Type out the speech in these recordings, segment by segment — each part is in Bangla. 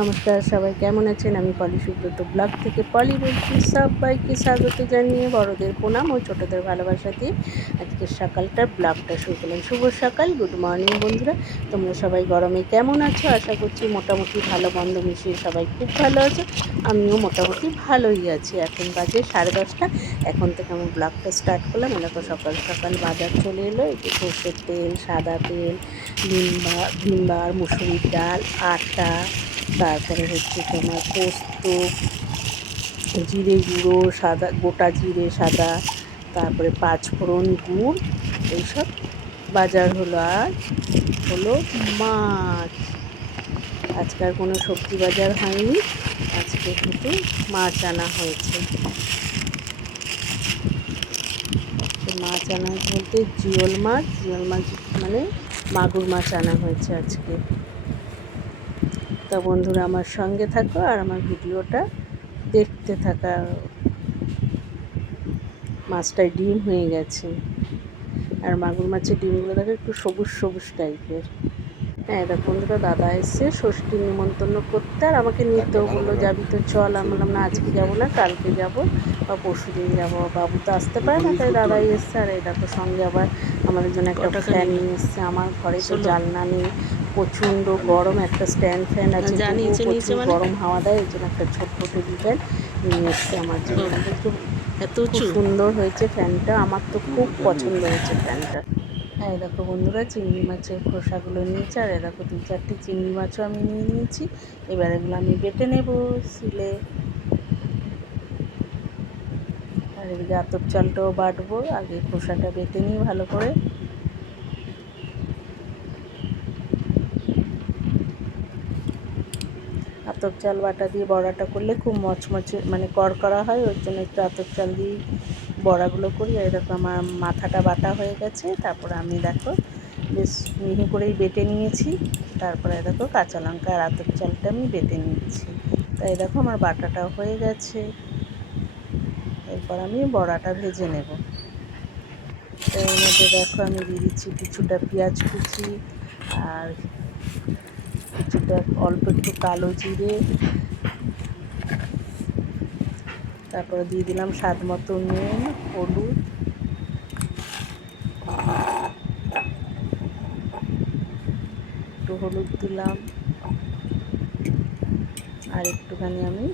নমস্কার, সবাই কেমন আছেন? আমি পলি সুব্রত ব্লগ থেকে পলি বলছি, সবাইকে স্বাগত জানিয়ে বড়দের প্রণাম ও ছোটদের ভালোবাসা দিয়ে আজকে সকালটার ব্লগটা শুরু করলাম। শুভ সকাল, গুড মর্নিং বন্ধুরা। তোমরা সবাই গরমে কেমন আছো? আশা করছি মোটামুটি ভালো বন্ধ মিশিয়ে সবাই খুব ভালো আছো। আমিও মোটামুটি ভালোই আছি। এখন বাজে সাড়ে দশটা। এখন থেকে আমি ব্লগটা স্টার্ট করলাম। এলাকা সকাল সকাল বাজার চলে এলো। যে সর্ষের তেল, সাদা তেল ভিমবা ভিমবার মুসুরির ডাল, আটা তারপরে হচ্ছে তোমার পোস্ত, জিরে গুঁড়ো, সাদা, গোটা জিরে, সাদা, তারপরে পাঁচফোড়ন গুড়, এইসব। বাজার হলো আর হলো মাছ। আজকাল কোনো সবজি বাজার হয়নি, আজকে কিন্তু মাছ আনা হয়েছে। মাছ আনা বলতে জিওল মাছ জিওল মাছ মানে মাগুর মাছ আনা হয়েছে আজকে। তা বন্ধুরা আমার সঙ্গে থাকো আর আমার ভিডিওটা দেখতে থাকা মাছটায় ডিম হয়ে গেছে। আর মাগুর মাছের ডিমগুলো দেখো একটু সবুজ সবুজ টাইপের। হ্যাঁ এটা বন্ধুরা দাদা এসছে ষষ্ঠী নিমন্ত্রণ করতে আর আমাকে নিতেও বলল যাবি তো চল। আমি বললাম না আজকে যাব না কালকে যাব বা পরশু দিন যাব। বাবু তো আসতে পারে না তাই দাদাই এসছে। আর এটা তো সঙ্গে আবার আমাদের জন্য একটা ফ্যান নিয়ে এসছে। আমার ঘরে তো জালনা নেই প্রচণ্ড গরম একটা স্ট্যান্ড ফ্যান আছে প্রচুর মানে? গরম হাওয়া দেয় এই জন্য একটা ছোট্ট টেবিল ফ্যান নিয়ে এসছে আমার জন্য। এত সুন্দর হয়েছে ফ্যানটা আমার তো খুব পছন্দ হয়েছে ফ্যানটা হ্যাঁ দেখো বন্ধুরা চিংড়ি মাছের খোসাগুলো নিয়েছে আর দেখো দু চারটে চিংড়ি মাছও আমি নিয়ে নিয়েছি। এবার এগুলো আমি বেটে নেব সিলে আর এদিকে আতপ চালটাও বাটবো আগে খোসাটা বেটে নিই ভালো করে। আতপ চাল বাটা দিয়ে বড়াটা করলে খুব মচমচে মানে কড়কড়া হয়, ওর জন্য একটু আতপ চাল দিয়ে বড়াগুলো করি। আর আমার মাথাটা বাটা হয়ে গেছে, তারপর আমি দেখো বেশ মিহি করেই বেটে নিয়েছি। তারপরে দেখো কাঁচা লঙ্কা আর আতপ চালটা আমি বেটে নিয়েছি। তাই দেখো আমার বাটাটা হয়ে গেছে। এরপর আমি বড়াটা ভেজে নেব। তো এর মধ্যে দেখো আমি দিয়ে দিচ্ছি কিছুটা পেঁয়াজ কুচি আর কিছুটা অল্প একটু কালো জিরে। তারপরে দিয়ে দিলাম স্বাদ মতো নুন, হলুদ। একটু হলুদ দিলাম। আর একটুখানি আমি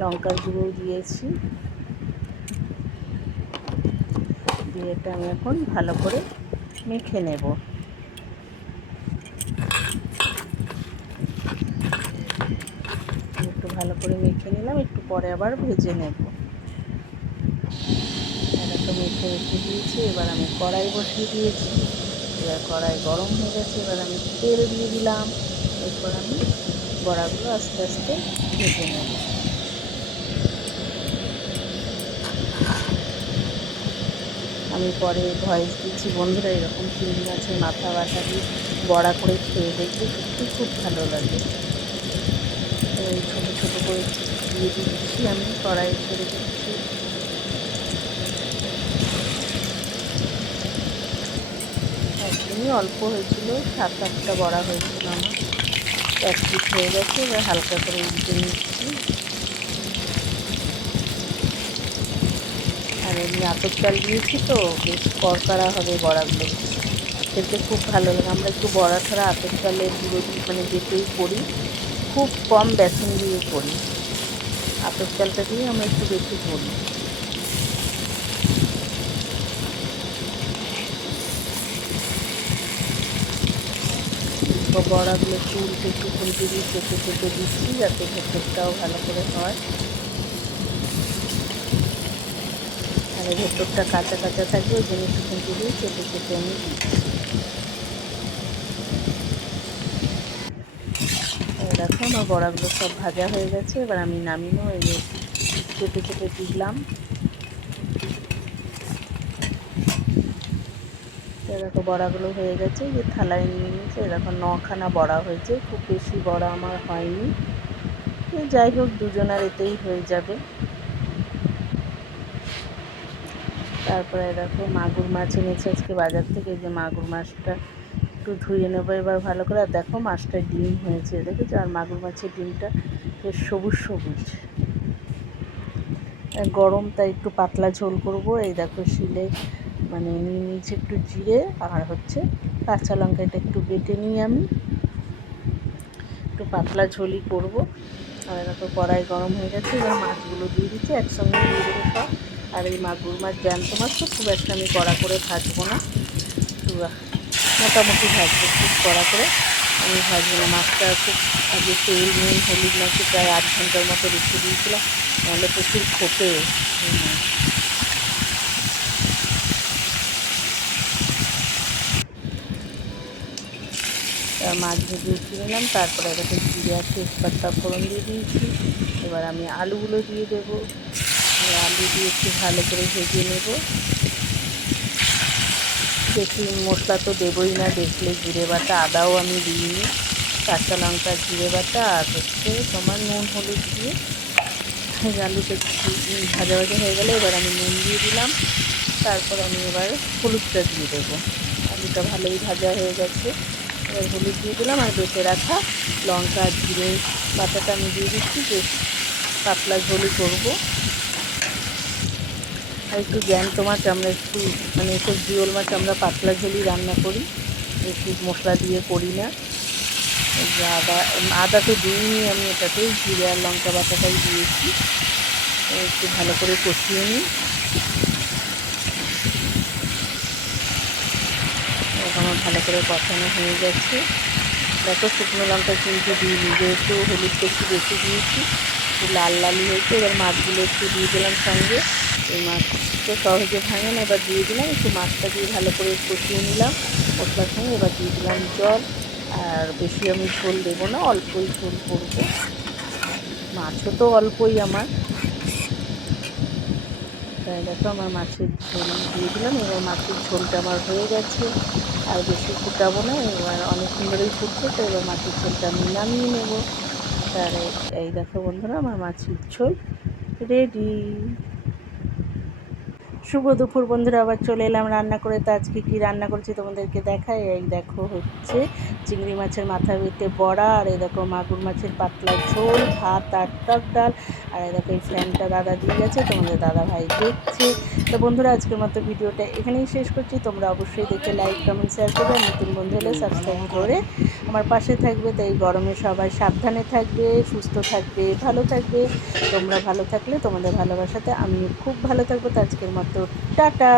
লঙ্কার গুঁড়ো দিয়েছি। দিয়ে এটা আমি এখন ভালো করে মেখে নেব একটু ভালো করে মেখে নিলাম, একটু পরে আবার ভেজে নেব। একটা মেখে রেখে দিয়েছি, এবার আমি কড়াই বসিয়ে দিয়েছি। এবার কড়াই গরম হয়ে গেছে, এবার আমি তেল দিয়ে দিলাম। এরপর আমি বড়াগুলো আস্তে আস্তে ভেজে নেব। আমি পরে ভয়েস দিচ্ছি, বন্ধুরা, এরকম চিংড়ি মাছের মাথা বাটা দিয়ে বড়া করে খেয়ে দেখবে সত্যি খুব ভালো লাগে। এই ছোটো ছোটো করে দিয়ে দিচ্ছি আমি কড়াই করে দিচ্ছি একদমই অল্প হয়েছিল, সাত আটটা বড়া হয়েছিল আমার। এক পিস হয়ে গেছে, এবার হালকা করে উল্টে নিচ্ছি। আর এমনি আতপ চাল দিয়েছি তো, বেশ করকরা হবে বড়াগুলো। খেতে খুব ভালো লাগে। আমরা একটু বড়া ছাড়া আতপ চালের গুঁড়ো মানে যেতেই করি। খুব কম বেসন দিয়ে করি। আতপ চালটা দিয়ে আমরা একটু বেশি করি বড়াগুলো উল্টে একটু উল্টে দিয়ে চেপে চেপে দিচ্ছি যাতে ভেতরটাও ভালো করে হয়। আর ভেতরটা কাঁচা কাঁচা থাকবে, ওই জন্য একটু খুঁজে দিয়ে চেপে চেপে আমি দিচ্ছি। দেখো আমার বড়াগুলো সব ভাজা হয়ে গেছে, এবার আমি নামিয়ে নেব, এই যে চেপে চেপে দিলাম দেখো বড়াগুলো হয়ে গেছে যে থালায় নিয়ে নিয়েছে এরকম নখানা বড়া হয়েছে, খুব বেশি বড়া আমার হয়নি। যাই হোক, দুজনার এতেই হয়ে যাবে। তারপরে দেখো মাগুর মাছ এনেছে আজকে বাজার থেকে যে মাগুর মাছটা একটু ধুয়ে নেব এবার ভালো করে। আর দেখো মাছটা ডিম হয়েছে, দেখেছ? আর মাগুর মাছের ডিমটা বেশ সবুজ সবুজ। গরম, তাই একটু পাতলা ঝোল করব। এই দেখো শিলে মানে নিয়ে নিয়েছি একটু জিরে আর হচ্ছে কাঁচা লঙ্কা, এটা একটু বেটে নিই আমি। একটু পাতলা ঝোলই করব। আর দেখো কড়াই গরম হয়ে গেছে, এবার মাছগুলো দিয়ে দিচ্ছি, একসঙ্গে দিয়ে দেবো সব। আর এই মাগুর মাছ, জ্যান্ত মাছ তো খুব একটা আমি কড়া করে ভাজবো না। মোটামুটি ভাজবো খুব কড়া করে। আমি ভাজবো না, মাছটা খুব আগে তেল নুন, হলুদ মাছে প্রায় আধ ঘণ্টার মতো রেখে দিয়েছিলাম। নাহলে প্রচুর খোপে মাছ। ভেজে উঠিয়ে নিলাম, তারপরে এটাকে জিরে তেজপাতা ফোড়ন দিয়ে দিয়েছি। এবার আমি আলুগুলো দিয়ে দেবো। আলু দিয়ে একটু ভালো করে ভেজে নেব। বেশি মশলা তো দেবই না দেখলে। জিরে বাটা আদাও আমি দিইনি। কাঁচা লঙ্কা, জিরে বাটা আর হচ্ছে তোমার নুন, হলুদ দিয়ে আলুটা ভাজা ভাজা হয়ে গেলে এবার আমি নুন দিয়ে দিলাম। তারপর আমি এবার হলুদটা দিয়ে দেবো। আলুটা ভালোই ভাজা হয়ে গেছে। এবার হলুদ দিয়ে দিলাম আর বেটে রাখা লঙ্কা, জিরে বাটাটা আমি দিয়ে দিচ্ছি। বেশ পাতলা ঝোলই করব। আর একটু জ্যান্ত মাছ আমরা একটু মানে এসব জিওল মাছ আমরা পাতলা ঝোলই রান্না করি। একটু মশলা দিয়ে করি না। আদা আদা তো দিইনি আমি এটাতেই জিরে আর লঙ্কা বাটাটাই দিয়েছি। একটু ভালো করে কষিয়ে নিই। এখন ভালো করে কষানো হয়ে গেছে। দেখো শুকনো লঙ্কা কিন্তু দিইনি, যেহেতু হলুদটা একটু বেশি দিয়েছি। একটু লাল লালই হয়েছে, এবার মাছগুলো একটু দিয়ে দিলাম সঙ্গে। এই মাছ তো সহজে ভাঙে না, এবার দিয়ে দিলাম, একটু মাছটা দিয়ে ভালো করে কষিয়ে নিলাম। মশলার সঙ্গে এবার দিয়ে দিলাম জল, আর বেশি আমি ঝোল দেবো না, অল্পই ঝোল করব। মাছও তো অল্পই আমার। তাই দেখো আমার মাছের ঝোল দিয়ে দিলাম, এবার মাছের ঝোলটা আমার হয়ে গেছে। আর বেশি ফুটাবো না, এবার অনেক ধরেই ফুটছে, তো এবার মাছের ঝোলটা আমি নামিয়ে নেব। তার এই দেখো বন্ধুরা, আমার মাছের ঝোল রেডি শুভ দুপুর বন্ধুরা, আবার চলে এলাম রান্না করে। তো আজকে কি রান্না করছি তোমাদেরকে দেখাই? এই দেখো হচ্ছে চিংড়ি মাছের মাথা বেটে বড়া, আর এই দেখো মাগুর মাছের পাতলা ঝোল, ভাত আর টক ডাল, আর এই দেখো এই ফ্যানটা দাদা দিয়ে গেছে, তোমাদের দাদা ভাই দেখছে। তো বন্ধুরা, আজকের মতো ভিডিওটা এখানেই শেষ করছি। তোমরা অবশ্যই দেখে লাইক কমেন্ট শেয়ার করবে নতুন বন্ধু হলে সাবস্ক্রাইব করে আমার পাশে থাকবে, তাই গরমে সবাই সাবধানে থাকবে, সুস্থ থাকবে, ভালো থাকবে। তোমরা ভালো থাকলে তোমাদের ভালোবাসাতে আমিও খুব ভালো থাকব। তো আজকের মতো, টাটা!